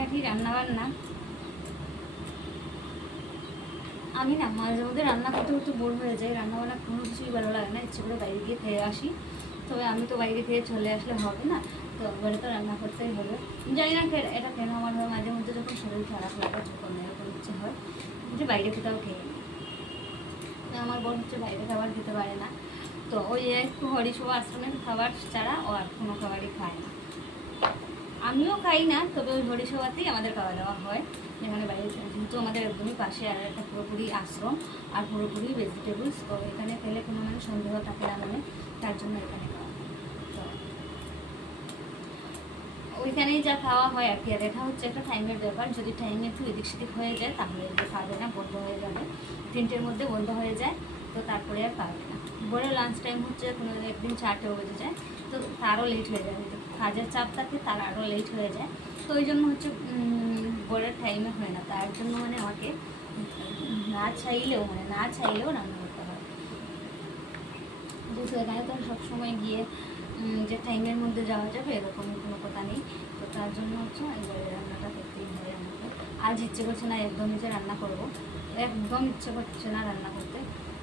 কাটাকাটি রান্নাবান্না, আমি না মাঝে মধ্যে রান্না করতে করতে বোর হয়ে যাই, রান্নাবান্না কোনো কিছুই ভালো লাগে না, ইচ্ছে করে বাইরে গিয়ে খেয়ে আসি। তবে আমি তো বাইরে খেয়ে চলে আসলে হবে না, তো এবারে তো রান্না করতেই হবে। জানি না এটা কেন আমার হয়, মাঝে মধ্যে যখন শরীর খারাপ লাগে যখন এরকম ইচ্ছে হয় যে বাইরে কোথাও খেয়ে নিই। আমার বোন হচ্ছে বাইরে খাবার খেতে পারে না, তো ওই একটু হরিসভা আশ্রমের খাবার ছাড়া ও আর কোনো খাবারই খায় না। আমিও খাই না, তবে ওই হরিসভাতেই আমাদের খাওয়া দাওয়া হয়, যেখানে বাইরে যেহেতু আমাদের একদমই পাশে আর একটা পুরোপুরি আশ্রম আর পুরোপুরি ভেজিটেবলস, তো এখানে খেলে কোনো মানে সন্দেহ থাকে না, মানে তার জন্য এখানে খাওয়া। তো ওইখানেই যা খাওয়া হয় আর কি। আর এটা হচ্ছে একটা টাইমের ব্যাপার, যদি টাইমে একটু এদিক সেদিক হয়ে যায় তাহলে যে খাবে না, বন্ধ হয়ে যাবে, 3টের মধ্যে বন্ধ হয়ে যায়, তো তারপরে আর পাবে না। বড় লাঞ্চ টাইম হচ্ছে কোনো একদিন 4টেও বেজে যায়, তো তারও লেট হয়ে যাবে, তো কাজের চাপ থাকে তার আরও লেট হয়ে যায়, তো ওই জন্য হচ্ছে বড়ের টাইমে হয় না, তার জন্য মানে আমাকে না চাইলেও রান্না করতে হয়। যেহেতু এখানে তো সবসময় গিয়ে যে টাইমের মধ্যে যাওয়া যাবে এরকম কোনো কথা নেই, তো তার জন্য হচ্ছে এবারে রান্নাটা করতেই হবে আমাকে। আজ ইচ্ছে করছে না একদমই যে রান্না করবো, একদম ইচ্ছে করছে না রান্না করতে,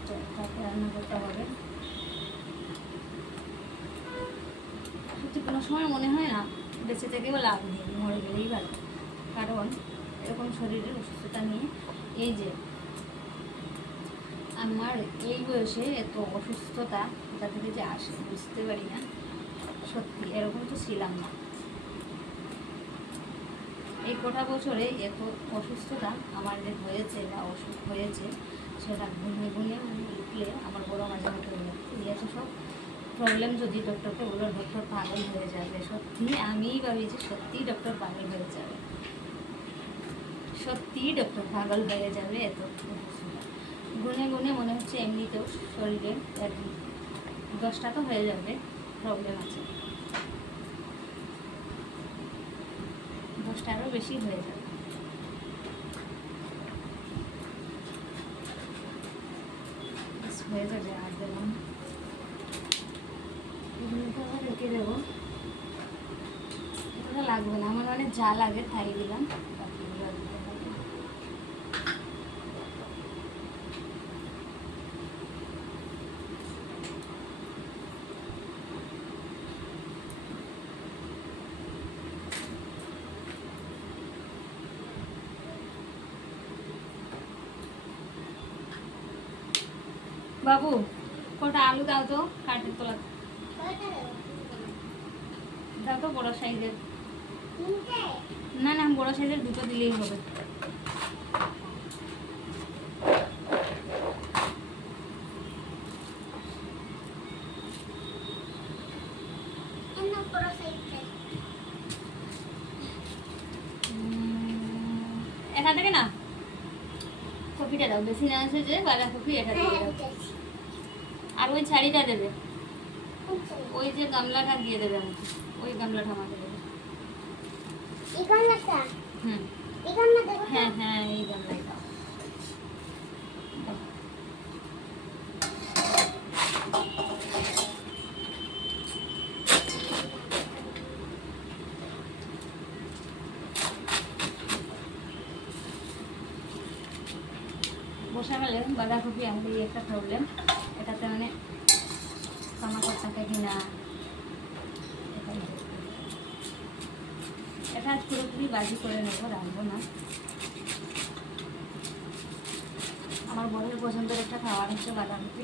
তো তাকে রান্না করতে হবে। সত্যি কোনো সময় মনে হয় না বেঁচে থেকেও লাভ নেই, মরে গেলেই ভালো, কারণ এরকম শরীরের অসুস্থতা নিয়ে এই যে আমার এই বয়সে এত অসুস্থতা কোথা থেকে যে আসে বুঝতে পারি না। সত্যি এরকম তো ছিলাম না, এই কটা বছরে এত অসুস্থতা আমার যে হয়েছে বা অসুখ হয়েছে সেটা গুনে গুনে উঠলে আমার বড় মাঝে মধ্যে এত সব প্রবলেম যদি ডক্টরকে বলো ডক্টর পাগল হয়ে যাবে। সত্যি আমিই ভাবি যে সত্যিই ডক্টর পাগল হয়ে যাবে, সত্যিই ডক্টর পাগল হয়ে যাবে। এত গুনে গুনে মনে হচ্ছে এমনিতেও শরীরে 10টা তো হয়ে যাবে প্রবলেম আছে, 10টারও বেশি হয়ে যাবে। হয়ে যাবে আর দেবো রেখে দেবো, এটা লাগবে না আমার, মানে যা লাগে তাই দিলাম। বাবু কটা আলু দাও তো, কাঠের তোলা দাও তো, বড় সাইজের। না না, বড় সাইজের 2টো দিলেই হবে। এখান থেকে না কপিটা দাও, বেশি না আছে যে বাঁধাকপি, এটা দিয়ে দাও। আর ওই ছাড়িটা দেবে, ওই যে গামলাটা দিয়ে দেবে আমাকে, ওই গামলাটা আমাকে দেবে। হ্যাঁ হ্যাঁ, এই গামলাই দাও। বর্ষাকালে বাঁধাকপি আমাদের এই একটা প্রবলেম, এটাতে মানে টমাটো থাকে কিনা, এটা আজ পুরোপুরি বাজি করে নেবো, রাখবো না। আমার বড়ের পছন্দের একটা খাবার হচ্ছে বাঁধাকপি,